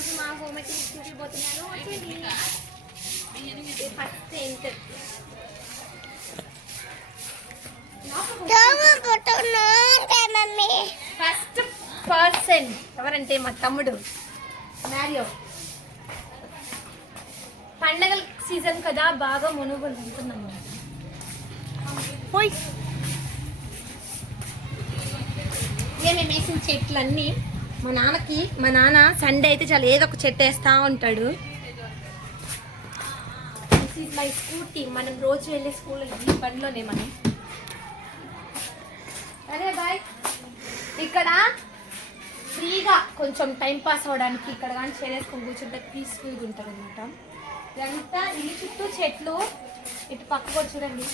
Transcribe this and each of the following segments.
ఈరోజు మా home చూపిపోతున్నాను. First ఏంటి ఫస్ట్ పర్సన్ ఎవరంటే మా తమ్ముడు మ్యారియో. పండగల సీజన్ కదా, బాగా మునుగులు తింటున్నాము. మేము వేసిన చెట్లన్నీ మా నాన్న సండే అయితే చాలా ఏదో ఒక చెట్టు వేస్తూ ఉంటాడు. This is my scooty. మనం రోజు వెళ్ళే స్కూల్ ఈ బండిలోనే మనం. అరే బాయ్. ఇక్కడ ఫ్రీగా కొంచెం టైం పాస్ అవ్వడానికి ఇక్కడ కానీ చేరేసుకొని కూర్చుంటే పీస్ఫుల్గా ఉంటుంది అనమాట. ఇదంతా ఈ చుట్టూ చెట్లు. ఇటు పక్కకు వచ్చి చూడండి,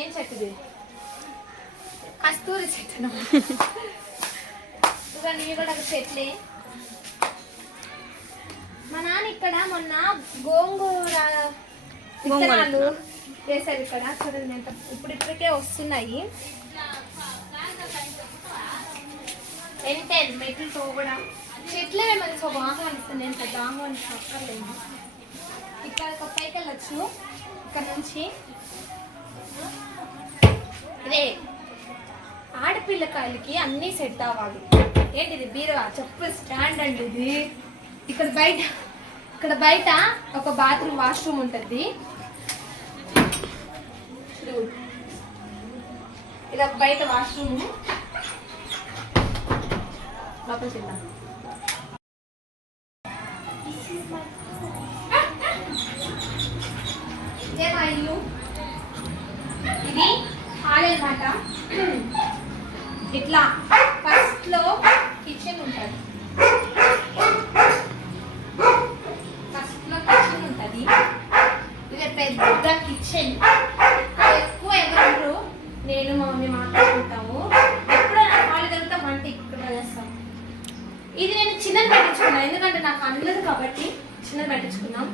ఏం చెట్టు ఇది? కస్తూరి చెట్టు. చూడండి, ఇవి కూడా ఒక చెట్లే. మా నాన్న ఇక్కడ మొన్న గోంగూర విత్తనాలు వేశారు. ఇక్కడ చూడండి ఎంత ఇప్పటికే వస్తున్నాయి. ఎంటెన్ మెట్లతో కూడా చెట్లే మంచి ఒక ఆహ్వానిస్తుంది. నేను పెద్ద ఆహ్వానిస్తలేదు. ఇక్కడ ఒక పైకి వెళ్ళొచ్చు. ఇక్కడ నుంచి రే ఆడపిల్లకాయలకి అన్నీ సెట్ అవ్వాలి. ఏంటిది? బీరువా, చెప్పు స్టాండ్ అండి ఇది. ఇక్కడ బయట ఒక బాత్రూమ్ వాష్రూమ్ ఉంటుంది. ఇలా బయట వాష్రూమ్ లోపల తిందాం. ఇదే మా ఇల్లు. ఇది హాల్ అన్నమాట. ఇట్లా ఫస్ట్ లో కిచెన్ ఉంటుంది. ఇది పెద్ద కిచెన్. ఎక్కువ ఎవరు నేను మా మమ్మీ మాట్లాడుకుంటాము. ఎప్పుడైనా ఖాళీ దొరికితే వంట ఇక్కడ చేస్తాం. ఇది నేను చిన్నది పెట్టించుకున్నాను, ఎందుకంటే నాకు అందదు కాబట్టి చిన్నది పెట్టించుకున్నాం.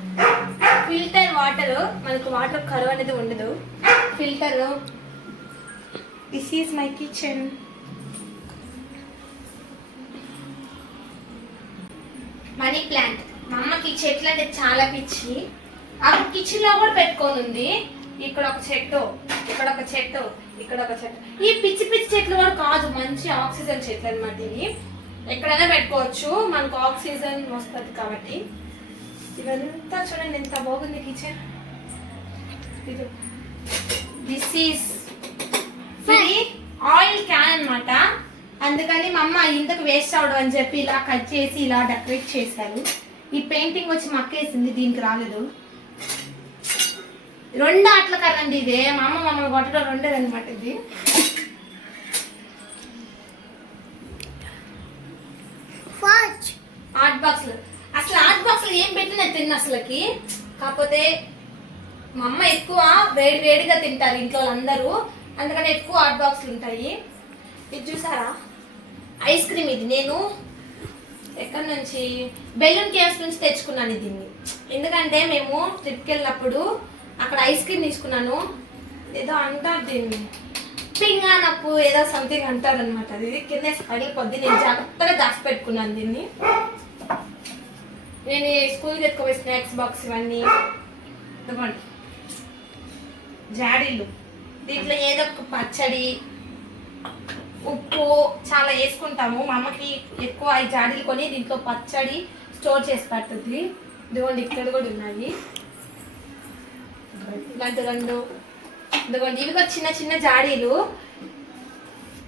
ఫిల్టర్ వాటర్, మనకు వాటర్ కరువు అనేది ఉండదు. Filter. This is my kitchen. Money plant. మా అమ్మకి చెట్లు అంటే చాలా పిచ్చి. ఆ కిచెన్ లో కూడా పెట్టుకొని ఉంది. ఇక్కడ ఒక చెట్టు, ఇక్కడ ఒక చెట్టు, ఇక్కడ ఒక చెట్టు. ఈ పిచ్చి చెట్లు కూడా కాదు, మంచి ఆక్సిజన్ చెట్లు అనమాట. ఇవి ఎక్కడైనా పెట్టుకోవచ్చు, మనకు ఆక్సిజన్ వస్తుంది కాబట్టి. ఇదంతా చూడండి ఎంత బాగుంది kitchen. This is oil can అనమాట. అందుకని మా అమ్మ ఇంతకు వేస్ట్ అవడం అని చెప్పి ఇలా కట్ చేసి ఇలా డెకరేట్ చేశారు. ఈ పెయింటింగ్ వచ్చి మా అక్క వేసింది, దీనికి రాలేదు. 2 ఆటల కర్రండి ఇదే. మా అమ్మ మమ్మల్ని కొట్టడం 2 అనమాట. ఇది ఆర్ట్ బాక్స్. అసలు ఆర్ట్ బాక్స్ ఏం పెట్టినా తిన్న అసలుకి. కాకపోతే మా అమ్మ ఎక్కువ వేడిగా తింటారు ఇంట్లో వాళ్ళందరూ, అందుకని ఎక్కువ ఆర్ట్ బాక్స్లు ఉంటాయి. ఇది చూసారా, ఐస్ క్రీమ్. ఇది నేను ఎక్కడి నుంచి, బెలూన్ కేవ్స్ నుంచి తెచ్చుకున్నాను దీన్ని. ఎందుకంటే మేము ట్రిప్కి వెళ్ళినప్పుడు అక్కడ ఐస్ క్రీమ్ తీసుకున్నాను. ఏదో అంటారు దీన్ని, పింగానప్పు ఏదో సంథింగ్ అంటారు అనమాట. అది కింద పగిలిపోద్ది. నేను జాగ్రత్తగా దాచి పెట్టుకున్నాను దీన్ని. నేను స్కూల్కి ఎత్తుకోపోయి స్నాక్స్ బాక్స్ ఇవన్నీ ఇవ్వండి. జాడీలు. దీంట్లో ఏదో ఒక పచ్చడి, ఉప్పు చాలా వేసుకుంటాము. మా అమ్మకి ఎక్కువ ఈ జాడీలు కొని దీంట్లో పచ్చడి స్టోర్ చేసి పెడుతుంది. ఇదిగోండి ఇక్కడ కూడా ఉన్నాయి ఇలాంటి 2. ఇదిగోండి ఇవి కూడా చిన్న జాడీలు.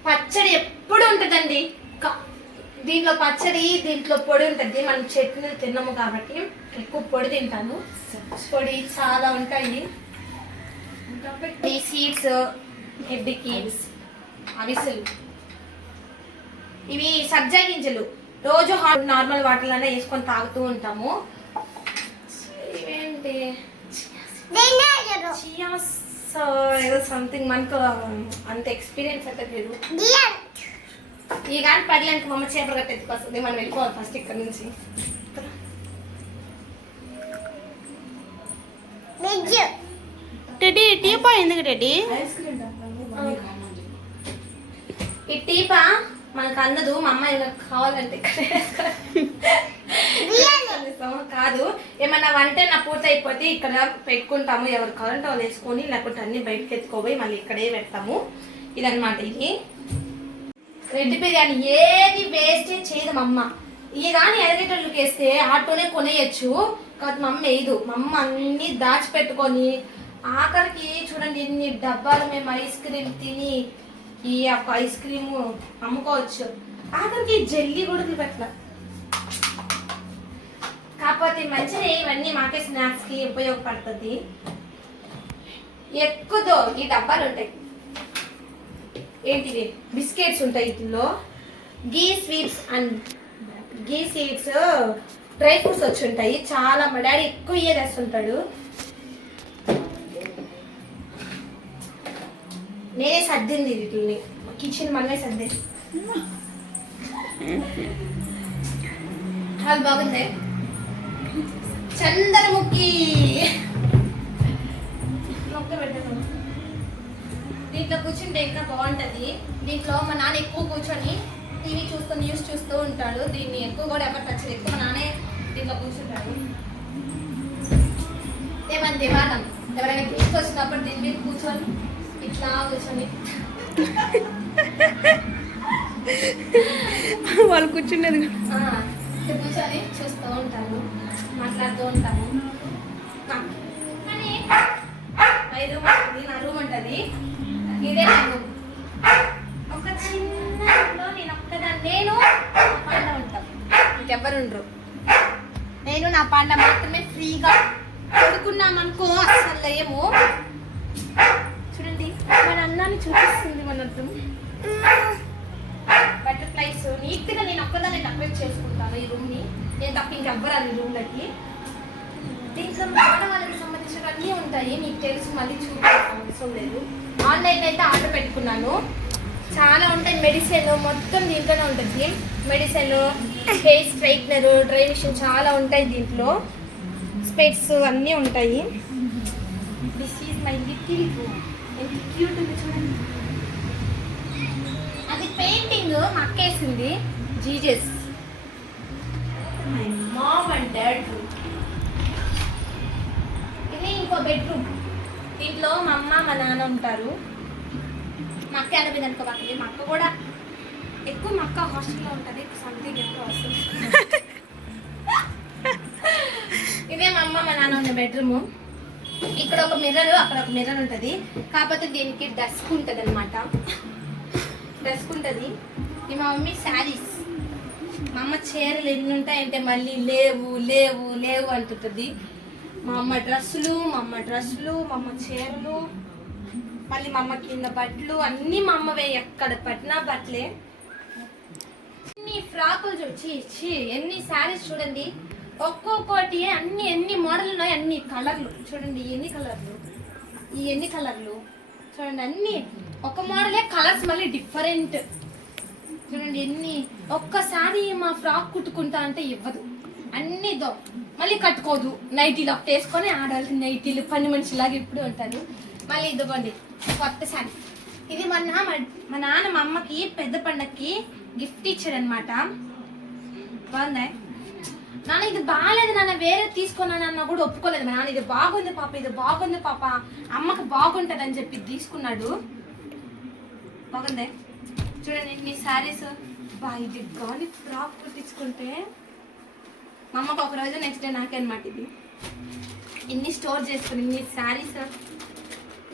పచ్చడి ఎప్పుడు ఉంటుందండి. దీంట్లో పచ్చడి, దీంట్లో పొడి ఉంటుంది. మనం చట్నీలు తిన్నాము కాబట్టి ఎక్కువ పొడి తింటాను. పొడి చాలా ఉంటాయి. ఈ సీడ్స్, హెడ్కి అవిసెలు, ఇవి సబ్జా గింజలు. రోజు నార్మల్ వాటర్లోనే వేసుకొని తాగుతూ ఉంటాము. ఇవేంటి ఏదో సంథింగ్, మనకు అంత ఎక్స్పీరియన్స్ అంటే లేదు. ఈ కానీ పడలేనికి మా అమ్మ చేపలు గట్ట ఎత్తుకొస్తుంది. మనం వెళ్ళిపోవాలి ఫస్ట్ ఇక్కడ నుంచి. టెడ్డీ టీపా ఎందుకు టెడ్డీ? ఈ టీపా మనకు అన్నదు. మా అమ్మ ఏమైనా కావాలంటే కాదు, ఏమన్నా వంట నా పూర్తి అయిపోతే ఇక్కడ పెట్టుకుంటాము. ఎవరు కావాలంటే వాళ్ళు వేసుకొని, లేకపోతే అన్ని బయటకు ఎత్తుకోపోయి మళ్ళీ ఇక్కడే పెడతాము. ఇదన్నమాట. ఇది రెడ్ బిర్యానీ ఏది వేస్టేజ్ చేయదు మా అమ్మ. ఇవి కానీ ఎదగేటోళ్ళకి వేస్తే ఆటోనే కొనేయచ్చు. కాబట్టి మా అమ్మ వేయదు. మా అమ్మ అన్ని దాచిపెట్టుకొని ఆఖరికి చూడండి ఎన్ని డబ్బాలు మేము ఐస్ క్రీమ్ తిని ఈ ఐస్ క్రీమ్ అమ్ముకోవచ్చు. ఆఖరికి జెల్లీ కూడా పెట్టాల. కాకపోతే మంచిగా ఇవన్నీ మాకే స్నాక్స్కి ఉపయోగపడుతుంది. ఎక్కువ ఈ డబ్బాలు ఉంటాయి, ఏంటివి బిస్కెట్స్ ఉంటాయి. వీటిలో ghee sweets and ghee seeds dry fruits వచ్చి ఉంటాయి. చాలా మా డాడీ ఎక్కువ ఇయర్ వేస్తుంటాడు. నేనే సర్దింది వీటిని, కిచెన్ మనమే సర్దింది. చాలా బాగుంది. చంద్రముఖి దీంట్లో కూర్చుంటే ఇంకా బాగుంటది. దీంట్లో మా నాన్న ఎక్కువ కూర్చొని టీవీ చూస్తూ న్యూస్ చూస్తూ ఉంటాడు. దీన్ని ఎక్కువ కూడా ఎవరు టచ్ చేయరు. ఎక్కువ మా నాన్నే దీంట్లో కూర్చుంటాడు. ఏమన్నా దివానం ఎవరైనా గెస్ట్ వచ్చినప్పుడు దీని మీద కూర్చొని ఇట్లా కూర్చొని వాళ్ళు కూర్చున్నది కూర్చొని చూస్తూ ఉంటారు, మాట్లాడుతూ ఉంటాము. కానీ మై రూమ్ ఉంటుంది, నా రూమ్ ఉంటుంది. ఇదే నా రూమ్. ఒక చిన్న రూమ్లో నేను ఒక్కదాన్ని, నేను నా పాండ ఉంటాం. ఇంకెవ్వరు ఉండరు. నేను నా పాండ మాత్రమే ఫ్రీగా పడుకున్నామనుకో అస్సలు లేము. చూడండి మన అన్నాన్ని చూపిస్తుంది మన రూమ్. బటర్ఫ్లైస్ నీట్గా నేను ఒక్కదాన్ని డెకరేట్ చేసుకుంటాను ఈ రూమ్ని. నేను తప్ప ఇంకెవ్వరు ఈ రూమ్లకి. దీంట్లో ఆడవాళ్ళకి సంబంధించిన అన్నీ ఉంటాయి. మీకు తెలుసు, మళ్ళీ చూపించాల్సిన అవసరం లేదు. ఆన్లైన్ అయితే ఆర్డర్ పెట్టుకున్నాను. చాలా ఉంటాయి. మెడిసిన్ మొత్తం దీంట్లోనే ఉంటుంది. Medicine, hair straightener, dry machine చాలా ఉంటాయి దీంట్లో. స్పెట్స్ అన్నీ ఉంటాయి. This is my little room. ఎంత క్యూట్ ఉంది చూడండి. అది పెయింటింగ్ మా అక్క వేసింది, Jesus. My mom and dad room. ఇది ఇంకో బెడ్రూమ్. దీంట్లో మా అమ్మ మా నాన్న ఉంటారు. మా అక్క ఎనభై అనుకోవాలి. మా అక్క కూడా ఎక్కువ, మా అక్క హాస్టల్లో ఉంటుంది. సంథింగ్ ఎక్కువ వస్తుంది. ఇదే మా అమ్మ మా నాన్న ఉన్న బెడ్రూము. ఇక్కడ ఒక మిర్రర్, అక్కడ ఒక మిర్రర్ ఉంటుంది. కాకపోతే దీనికి డస్క్ ఉంటుంది అనమాట. డస్క్ ఉంటుంది. ఇది మా మమ్మీ శారీస్. మా అమ్మ చీరలు ఎన్ని ఉంటాయంటే మళ్ళీ లేవు లేవు లేవు అంటుంది. మా అమ్మ డ్రెస్సులు, మా అమ్మ చీరలు, మళ్ళీ మా అమ్మ కింద బట్టలు అన్నీ మా అమ్మవే. ఎక్కడ పట్టినా బట్టలే. ఎన్ని ఫ్రాకులు చూచి, ఎన్ని శారీస్ చూడండి. ఒక్కొక్కటి అన్ని ఎన్ని మోడల్ ఉన్నాయి, అన్ని కలర్లు చూడండి. ఎన్ని కలర్లు చూడండి. అన్ని ఒక మోడలే, కలర్స్ మళ్ళీ డిఫరెంట్ చూడండి. ఎన్ని ఒక్కసారి మా ఫ్రాక్ కుట్టుకుంటా అంటే ఇవ్వదు. అన్ని మళ్ళీ కట్టుకోదు. నైటీలు ఒకటి వేసుకొని ఆడాలి. నైటీలు పని మనిషిలాగా ఇప్పుడు ఉంటారు. మళ్ళీ ఇదిగోండి కొత్త శారీ. ఇది మా నాన్న మా అమ్మకి పెద్ద పండక్కి గిఫ్ట్ ఇచ్చాడనమాట. బాగుందా నాన్న? ఇది బాగాలేదు నాన్న, వేరే తీసుకున్నానన్నా కూడా ఒప్పుకోలేదు మా నాన్న. ఇది బాగుంది పాప, అమ్మకి బాగుంటుంది అని చెప్పి తీసుకున్నాడు. బాగుందే చూడండి ఎన్ని శారీస్. ఇది కానీ ఫ్రాక్ కుట్టించుకుంటే మా అమ్మకి ఒక రోజు, నెక్స్ట్ డే నాకే అనమాట. ఇది ఇన్ని స్టోర్ చేసుకుని ఇన్ని శారీస్.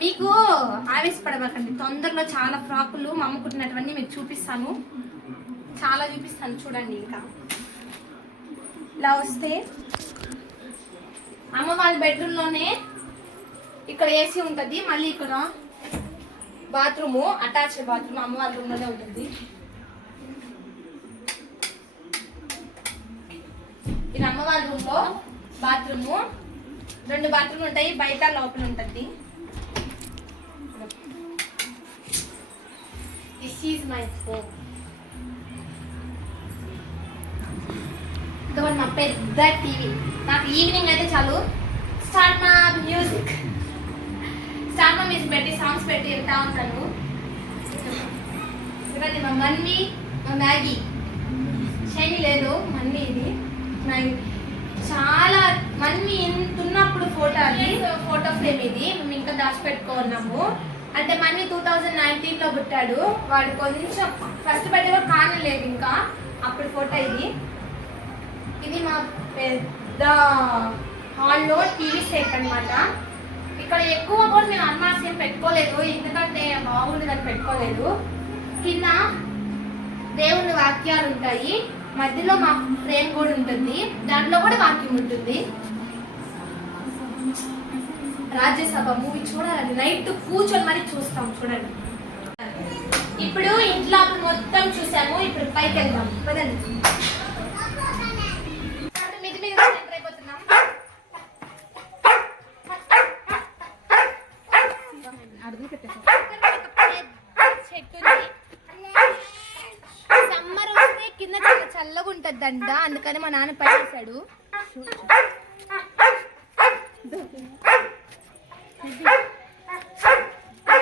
మీకు ఆవేశపడవకండి, తొందరలో చాలా ఫ్రాకులు మా అమ్మ కుట్టినటువన్నీ మీకు చూపిస్తాను. చాలా చూపిస్తాను చూడండి. ఇంకా ఇలా వస్తే అమ్మ వాళ్ళ బెడ్రూమ్లోనే ఇక్కడ ఏసీ ఉంటుంది. మళ్ళీ ఇక్కడ బాత్రూము, అటాచ్డ్ బాత్రూమ్ అమ్మ వాళ్ళ రూమ్లోనే ఉంటుంది. ఇది అమ్మ వాళ్ళ రూమ్లో బాత్రూము. 2 బాత్రూమ్లు ఉంటాయి, బయట లోపల ఉంటుంది. This is my home. ఇదిగోండి మా పెద్ద టీవీ. నాకు ఈవినింగ్ అయితే చాలు స్టార్ట్ మా మ్యూజిక్ పెట్టి సాంగ్స్ పెట్టి వెళ్తా ఉంటాను. ఇదిగోండి మా మమ్మీ, మ్యాగీ షైనీ లేదు మన్నీ, ఇది మ్యాగీ చాలా మన్నీ ఇంతున్నప్పుడు ఫోటో, అది ఫోటో ఫ్రేమ్. ఇది మేము ఇంకా దాచిపెట్టుకున్నాము. అంటే మన్నీ 2019లో పుట్టాడు వాడు. కొంచెం ఫస్ట్ బర్త్డే కూడా కానలేదు ఇంకా, అప్పుడు ఫోటో ఇది. ఇది మా పెద్ద హాల్లో టీవీ సెట్ అనమాట. ఇక్కడ ఎక్కువ కూడా మేము అన్మాస్ ఏం పెట్టుకోలేదు, ఎందుకంటే బాగుండదని పెట్టుకోలేదు. కింద దేవుని వాక్యాలు ఉంటాయి, మధ్యలో మా ఫ్రేమ్ కూడా ఉంటుంది, దాంట్లో కూడా వాక్యం ఉంటుంది. రాజ్యసభ మూవీ చూడాలి, నైట్ కూర్చొని మరి చూస్తాం, చూడండి. ఇప్పుడు ఇంట్లో మొత్తం చూసాము, ఇప్పుడు పైకి వెళ్దాం పదండి. మిది మీద ఎంటర్ అయిపోతున్నాం. చెట్టు సమ్మర్ వస్తే కింద చాలా చల్లగా ఉంటదంట, అందుకని మా నాన్న పడేసాడు.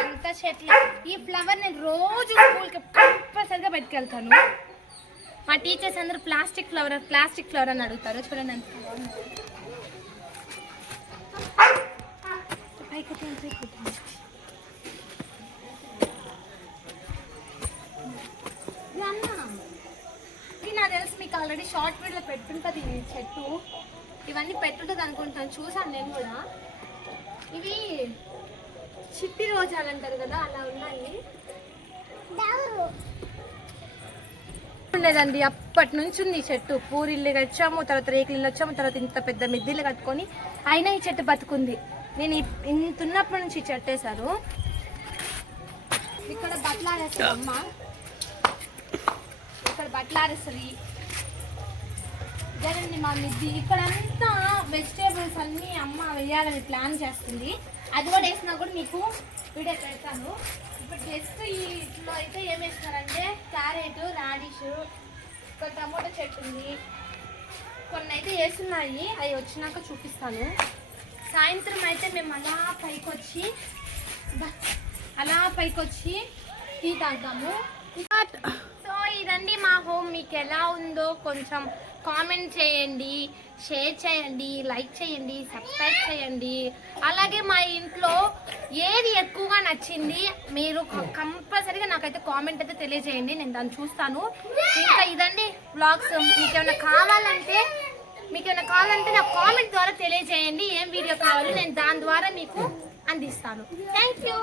అంతా చెట్లు. ఈ ఫ్లవర్ నేను రోజు స్కూల్కి కంపల్సరిగా పెట్టుకెళ్తాను. మా టీచర్స్ అందరూ ప్లాస్టిక్ ఫ్లవర్ అని అడుగుతారు. చూడండి ఎంత నాకు తెలుసు, మీకు ఆల్రెడీ షార్ట్ వీడియో పెట్టుంటుంది ఈ చెట్టు. ఇవన్నీ పెట్టుంటుంది అనుకుంటాను, చూసాను నేను కూడా. ఇవి చిట్టి రోజాలు అంటారు కదా, అలా ఉన్నాయి. ఉండేదండి అప్పటి నుంచి ఉంది ఈ చెట్టు. పూరిల్లు వచ్చాము, తర్వాత రేకులు వచ్చాము, తర్వాత ఇంత పెద్ద మిద్దిలు కట్టుకొని అయినా ఈ చెట్టు బతుకుంది. నేను ఇంత ఉన్నప్పటి నుంచి ఈ చెట్టు వేశారు. ఇక్కడ బట్టలు ఆరేస్తారు అమ్మ, ఇక్కడ బట్టలు ఆరేస్తుంది. ఇదేనండి మా మిద్ది. ఇక్కడంతా వెజిటేబుల్స్ అన్నీ అమ్మ వేయాలని ప్లాన్ చేస్తుంది. అది కూడా వేసినా కూడా మీకు వీడియో పెడతాను. ఇప్పుడు జస్ట్ ఇంట్లో అయితే ఏం వేస్తున్నారంటే క్యారెట్, రాడిష్, ఇక్కడ టమోటా చెట్టు ఉంది, కొన్ని అయితే వేస్తున్నాయి. అవి వచ్చినాక చూపిస్తాను. సాయంత్రం అయితే మేము అలా పైకొచ్చి టీ తాగుతాము. సో ఇదండి మా హోమ్. మీకు ఎలా ఉందో కొంచెం కామెంట్ చేయండి, షేర్ చేయండి, లైక్ చేయండి, సబ్స్క్రైబ్ చేయండి. అలాగే మా ఇంట్లో ఏది ఎక్కువగా నచ్చింది మీరు కంపల్సరీగా నాకైతే కామెంట్ అయితే తెలియజేయండి, నేను దాన్ని చూస్తాను. ఇంకా ఇదండి వ్లాగ్స్. మీకేమైనా కావాలంటే నాకు కామెంట్ ద్వారా తెలియజేయండి ఏం వీడియో కావాలో, నేను దాని ద్వారా మీకు అందిస్తాను. Thank you.